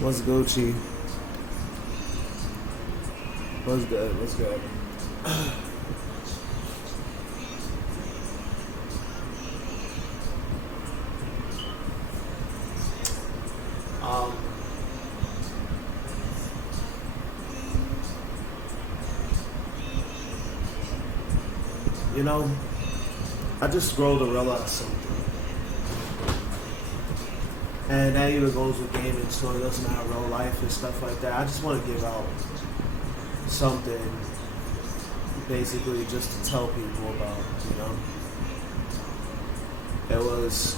What's Gucci? What's good? What's good? Um, you know, I just scrolled to realize something, and that even goes with gaming. So it doesn't matter real life and stuff like that. I just want to give out something, basically, just to tell people about. It was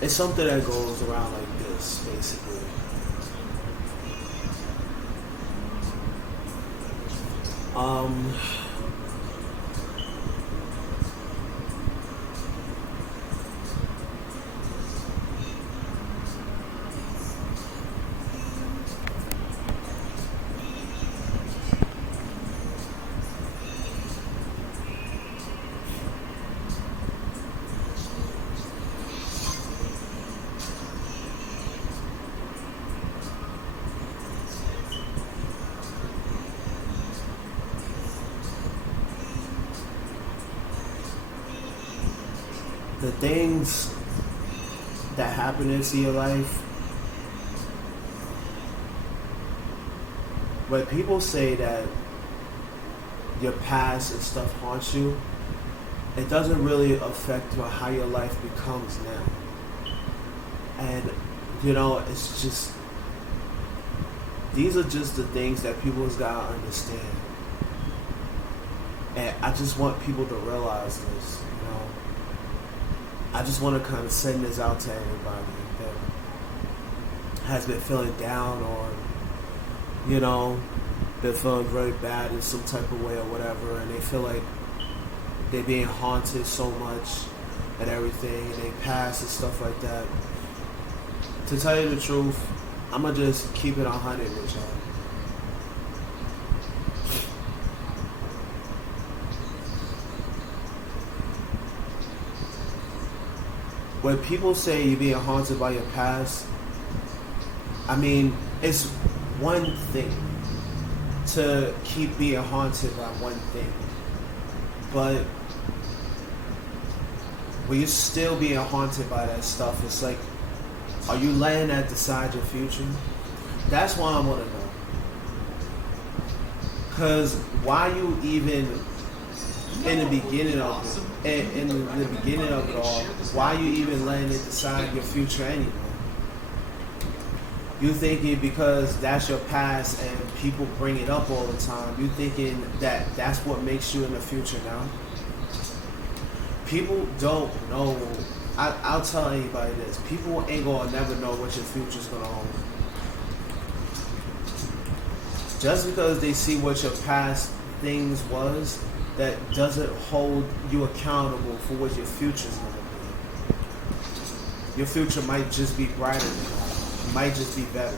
it's something that goes around like this, basically. Um, the things that happen into your life, when people say that your past and stuff haunts you, it doesn't really affect how your life becomes now. And it's just, these are just the things that people's gotta understand. And I just want people to realize this. I just want to kind of send this out to everybody that has been feeling down, or been feeling very bad in some type of way or whatever, and they feel like they're being haunted so much and everything, and they pass and stuff like that. To tell you the truth, I'm gonna just keep it 100 with y'all. When people say you're being haunted by your past, I mean, it's one thing to keep being haunted by one thing. But when you're still being haunted by that stuff, it's like, are you letting that decide your future? That's why I want to know. Because why you even in the beginning of it, in the beginning of it all, why you even letting it decide your future anyway? You thinking because that's your past and people bring it up all the time, you thinking that that's what makes you in the future now? People don't know. I'll tell anybody this. People ain't gonna never know what your future's gonna hold. Just because they see what your past things was, that doesn't hold you accountable for what your future's gonna be. Your future might just be brighter than that. It might just be better.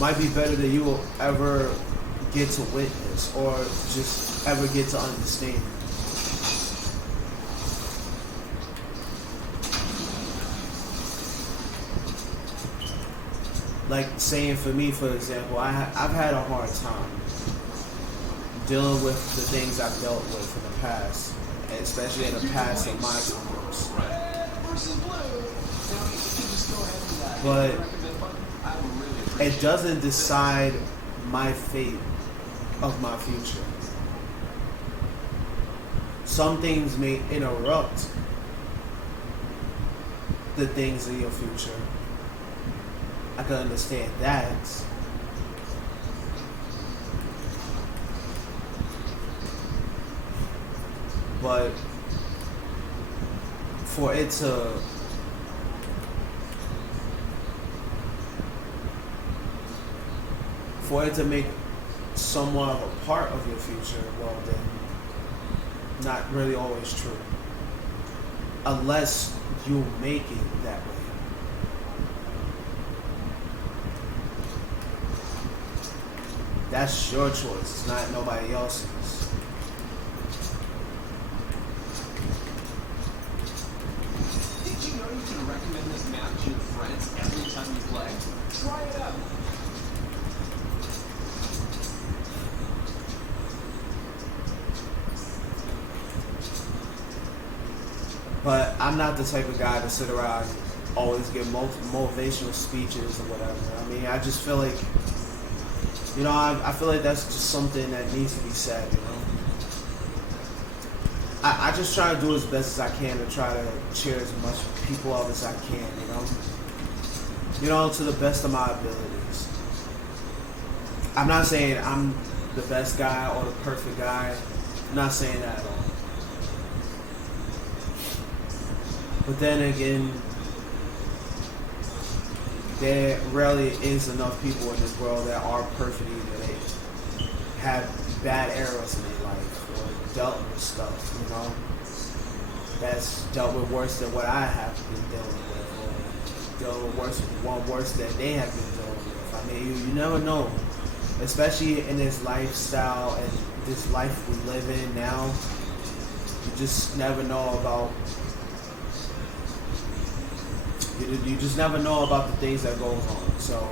Might be better than you will ever get to witness or just ever get to understand. Like saying for me, for example, I've had a hard time dealing with the things I've dealt with in the past, and especially in the past of my careers. But it doesn't decide my fate of my future. Some things may interrupt the things in your future. I can understand that. But for it to make somewhat of a part of your future, well then, not really always true. Unless you make it that way. That's your choice. It's not nobody else's. Did you know you can recommend this map to your friends every time you play? Try it out. But I'm not the type of guy to sit around and always give motivational speeches or whatever. I mean, I just feel like, you know, I feel like that's just something that needs to be said, you know. I just try to do as best as I can to try to cheer as much people up as I can, you know. You know, to the best of my abilities. I'm not saying I'm the best guy or the perfect guy. I'm not saying that at all. But then again, there rarely is enough people in this world that are perfect either. They have bad eras in their life or dealt with stuff, you know, that's dealt with worse than what I have been dealing with, or dealt with worse than they have been dealing with. I mean, you never know, especially in this lifestyle and this life we live in now. You just never know about. You just never know about the things that goes on. So,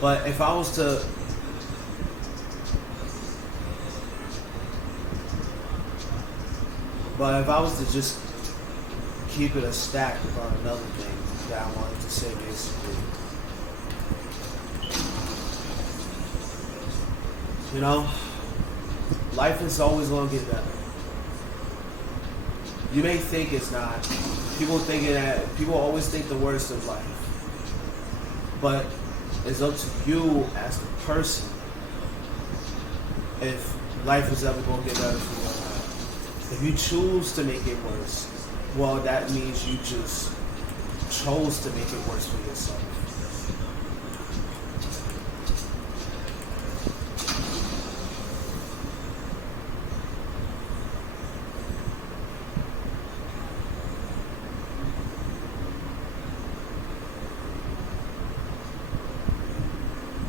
but if I was to, just keep it a stack about another thing that I wanted to say, basically, you know. Life is always going to get better. You may think it's not. People always think the worst of life. But it's up to you as the person if life is ever going to get better for you or not. If you choose to make it worse, well, that means you just chose to make it worse for yourself.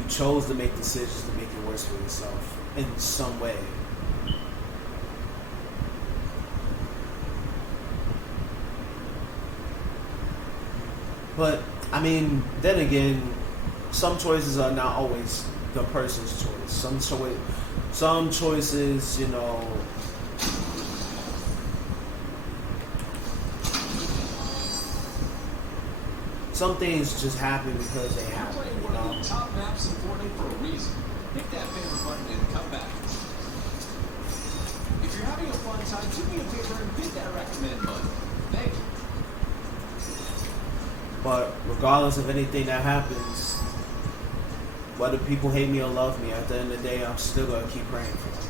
Chose to make decisions to make it worse for yourself in some way. But I mean, then again, some choices are not always the person's choice. Some choices, you know, some things just happen because they happen, you know. Top maps in Fortnite for a reason. Hit that favorite button and come back. If you're having a fun time, do me a favor and hit that recommend button. Thank you. But regardless of anything that happens, whether people hate me or love me, at the end of the day, I'm still gonna keep praying for them.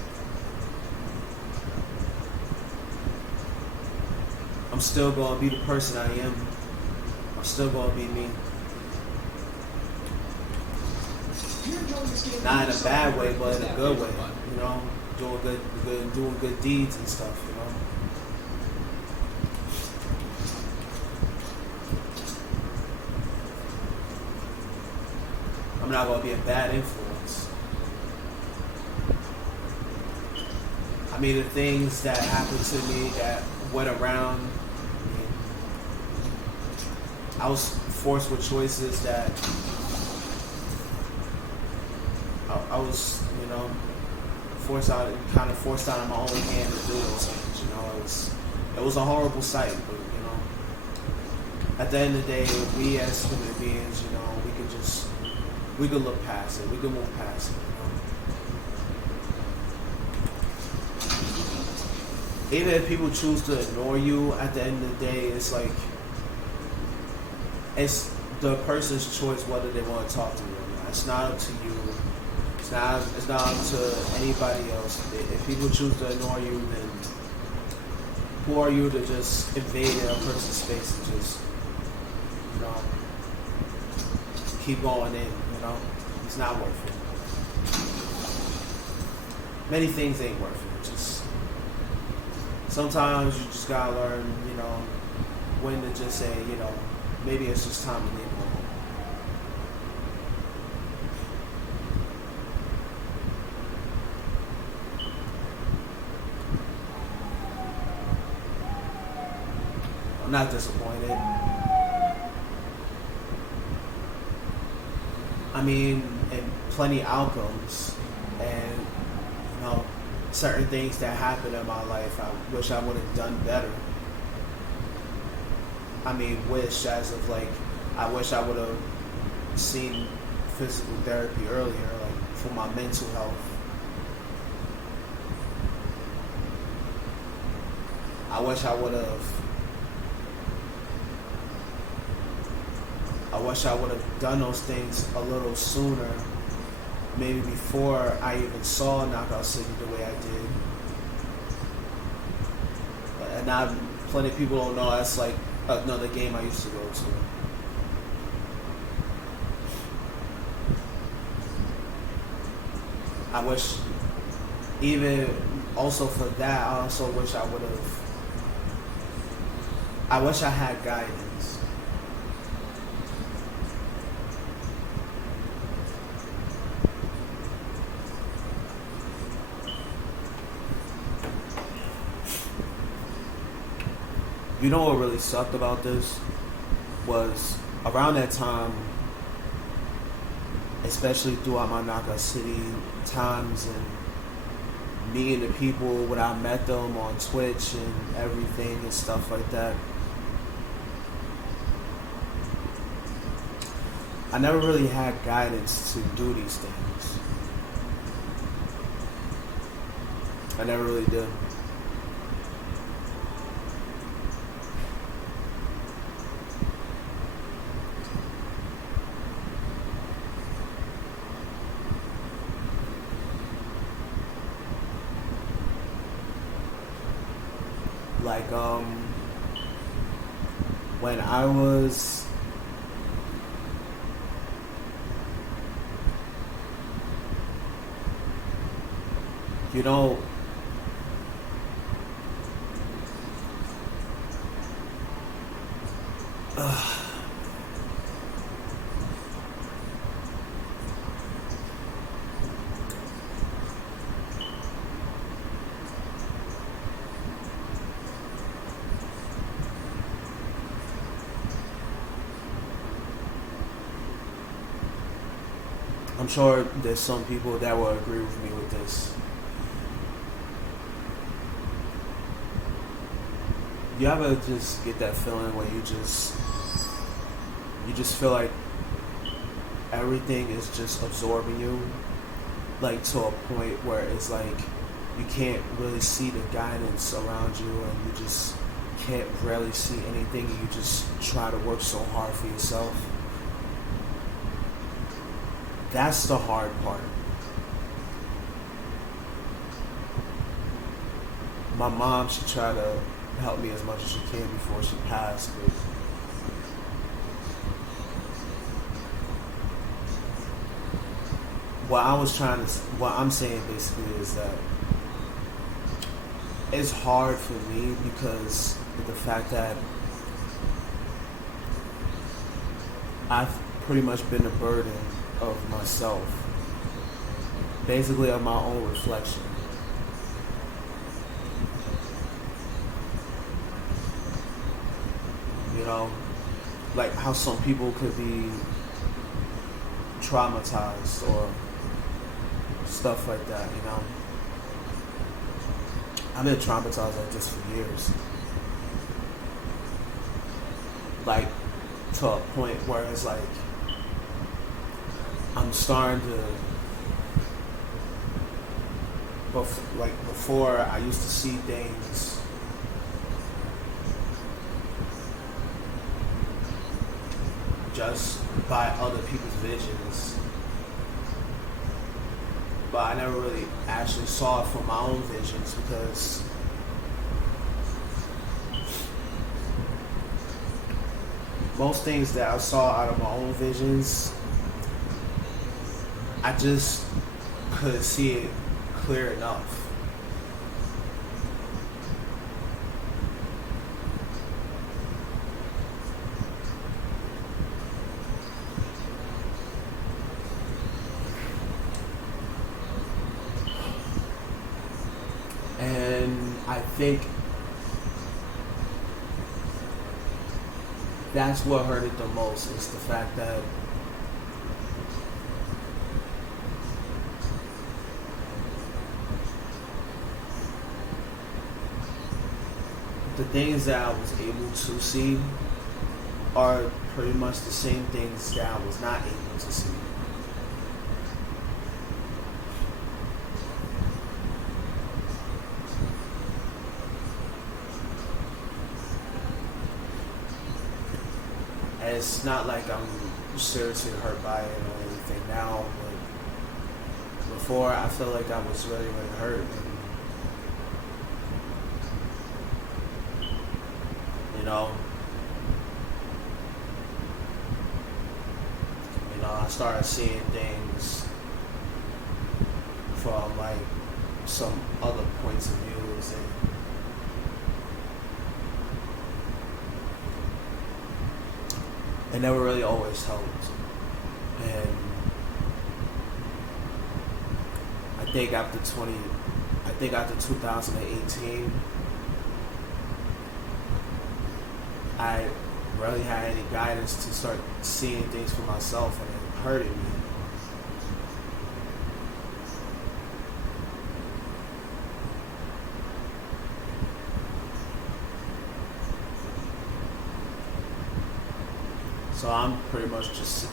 I'm still gonna be the person I am. I'm still gonna be me. Not in a bad way, but in a good way. You know, doing good deeds and stuff. You know. I'm not gonna be a bad influence. I mean, the things that happened to me that went around. I was forced with choices that I was, you know, forced out of my own hand to do those things. You know, it was a horrible sight, but you know, at the end of the day, we as human beings, you know, we could look past it, we could move past it. You know? Even if people choose to ignore you, at the end of the day, it's like. It's the person's choice whether they want to talk to you or not. It's not up to you. It's not up to anybody else. If people choose to ignore you, then who are you to just invade a person's space and just, you know, keep going in, you know? It's not worth it. Many things ain't worth it. Just sometimes you just gotta learn, you know, when to just say, maybe it's just time to leave home. I'm not disappointed. I mean, and plenty outcomes, and certain things that happened in my life, I wish I would have done better. I mean, wish as of like, I wish I would have seen physical therapy earlier, like for my mental health. I wish I would have done those things a little sooner, maybe before I even saw Knockout City the way I did. And now, plenty of people don't know that's like another game I used to go to. I wish, even also for that, I also wish I wish I had guidance. You know what really sucked about this was around that time, especially throughout my Knockout City times and meeting the people when I met them on Twitch and everything and stuff like that, I never really had guidance to do these things. I never really did. Like, when I was I'm sure there's some people that will agree with me with this. You ever just get that feeling where you just feel like everything is just absorbing you, like to a point where it's like you can't really see the guidance around you, and you just can't barely see anything, and you just try to work so hard for yourself. That's the hard part. My mom, she tried to help me as much as she can before she passed, but what I'm saying basically is that it's hard for me because of the fact that I've pretty much been a burden of myself, basically of my own reflection. Like how some people could be traumatized or stuff like that, I've been traumatized like this for years. Like to a point where it's like I'm starting to, before I used to see things just by other people's visions, but I never really actually saw it from my own visions, because most things that I saw out of my own visions, I just couldn't see it clear enough. I think that's what hurt it the most, is the fact that the things that I was able to see are pretty much the same things that I was not able to see. And it's not like I'm seriously hurt by it or anything now, but before I felt like I was really, really hurt. And, you know, I started seeing things from like some other points of views, and it never really always helped. And I think after 2018, I rarely had any guidance to start seeing things for myself, and it hurted me. So I'm pretty much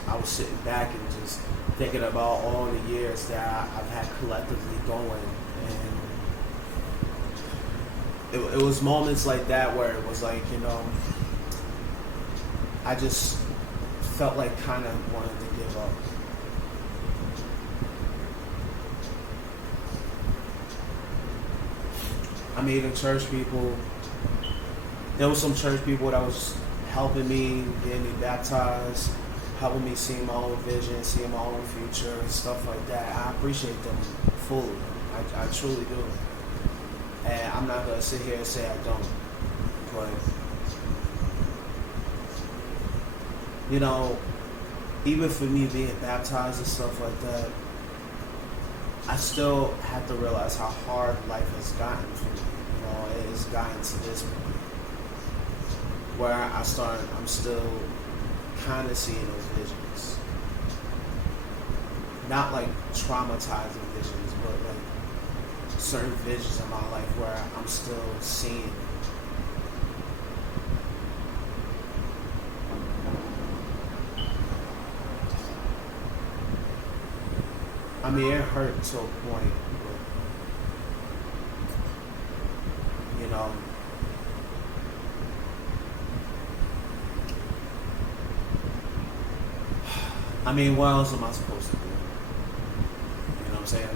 I was sitting back and just thinking about all the years that I've had collectively going. And it was moments like that where it was like, I just felt like kind of wanting to give up. I mean, even church people, there was some church people that was helping me, getting me baptized, helping me see my own vision, see my own future, and stuff like that. I appreciate them fully. I truly do. And I'm not going to sit here and say I don't. But, even for me being baptized and stuff like that, I still have to realize how hard life has gotten for me. It has gotten to this point where I'm still kind of seeing those visions. Not like traumatizing visions, but like certain visions in my life where I'm still seeing. I mean, it hurt to a point, but, I mean, what else am I supposed to do? You know what I'm saying?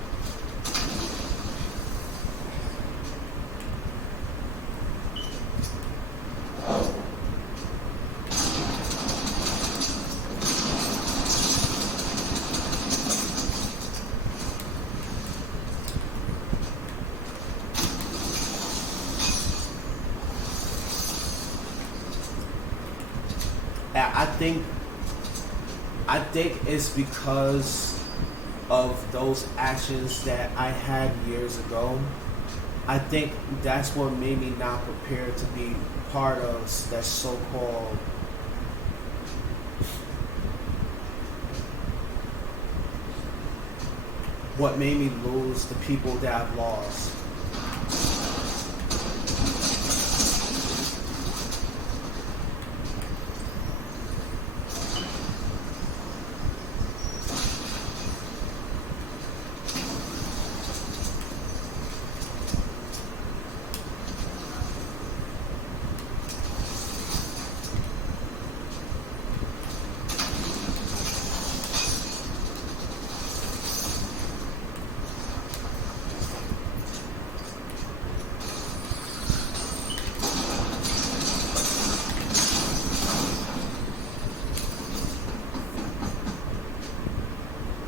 I think it's because of those actions that I had years ago. I think that's what made me not prepared to be part of that so-called what made me lose the people that I've lost.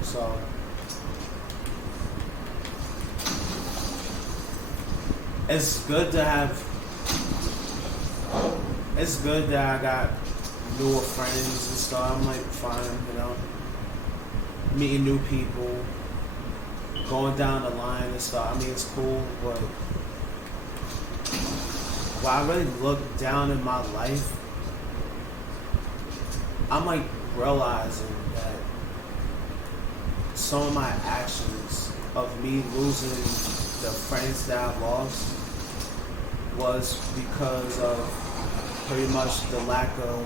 So it's good that I got newer friends and stuff. I'm like fine, meeting new people, going down the line and stuff. I mean, it's cool, but when I really look down in my life, I'm like realizing that some of my actions of me losing the friends that I lost was because of pretty much the lack of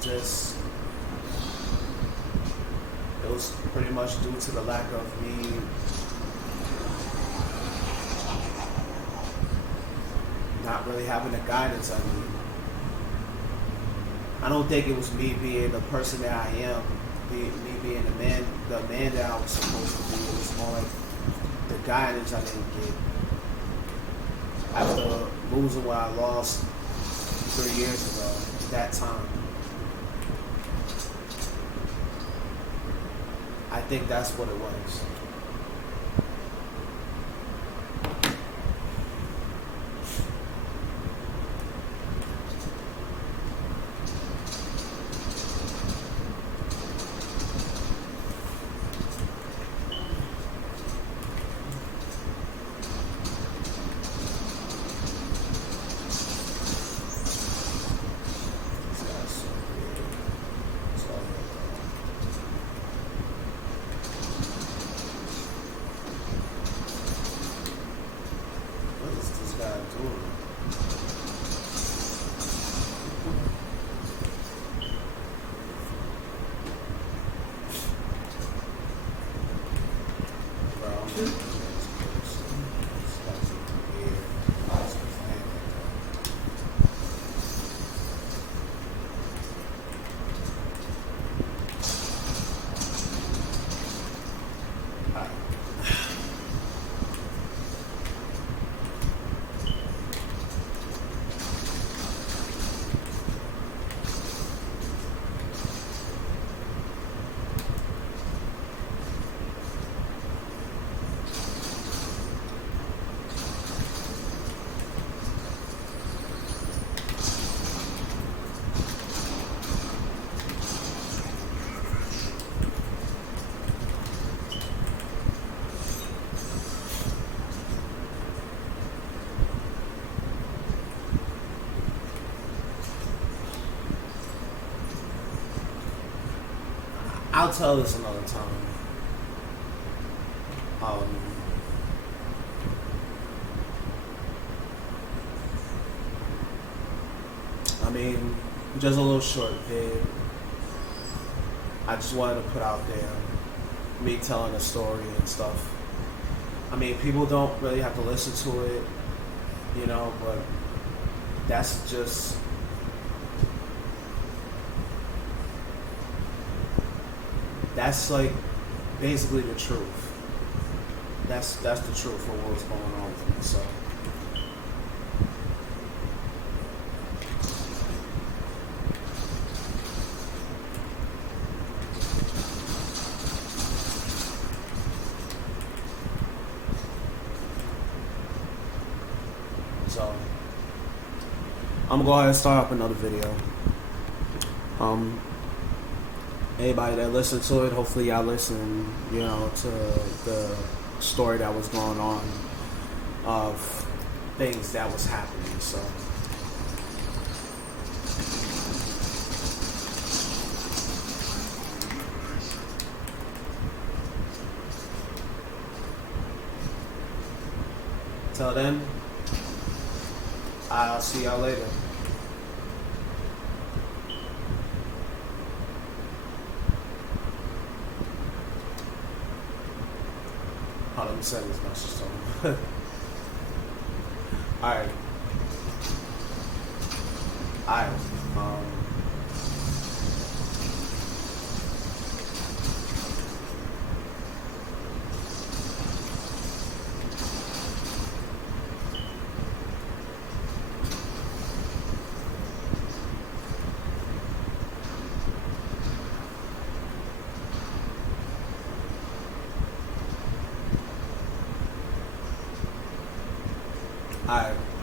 just, it was pretty much due to the lack of me not really having the guidance I need. I don't think it was me being the person that I am, me being the man that I was supposed to be. It was more like the guidance I didn't get. After losing what I lost 3 years ago, at that time, I think that's what it was. What is this guy doing? I'll tell this another time. I mean, just a little short vid. I just wanted to put out there me telling a story and stuff. I mean, people don't really have to listen to it, you know, but that's just, that's like basically the truth. That's the truth of what's going on with me. So I'm gonna go ahead and start up another video. Anybody that listened to it, hopefully y'all listen, you know, to the story that was going on of things that was happening. So till then, I'll see y'all later. Oh, let me send this message to him. Alright. Alright,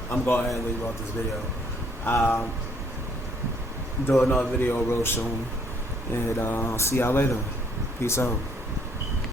I'm going ahead and leave off this video. Do another video real soon. And I'll see y'all later. Peace out.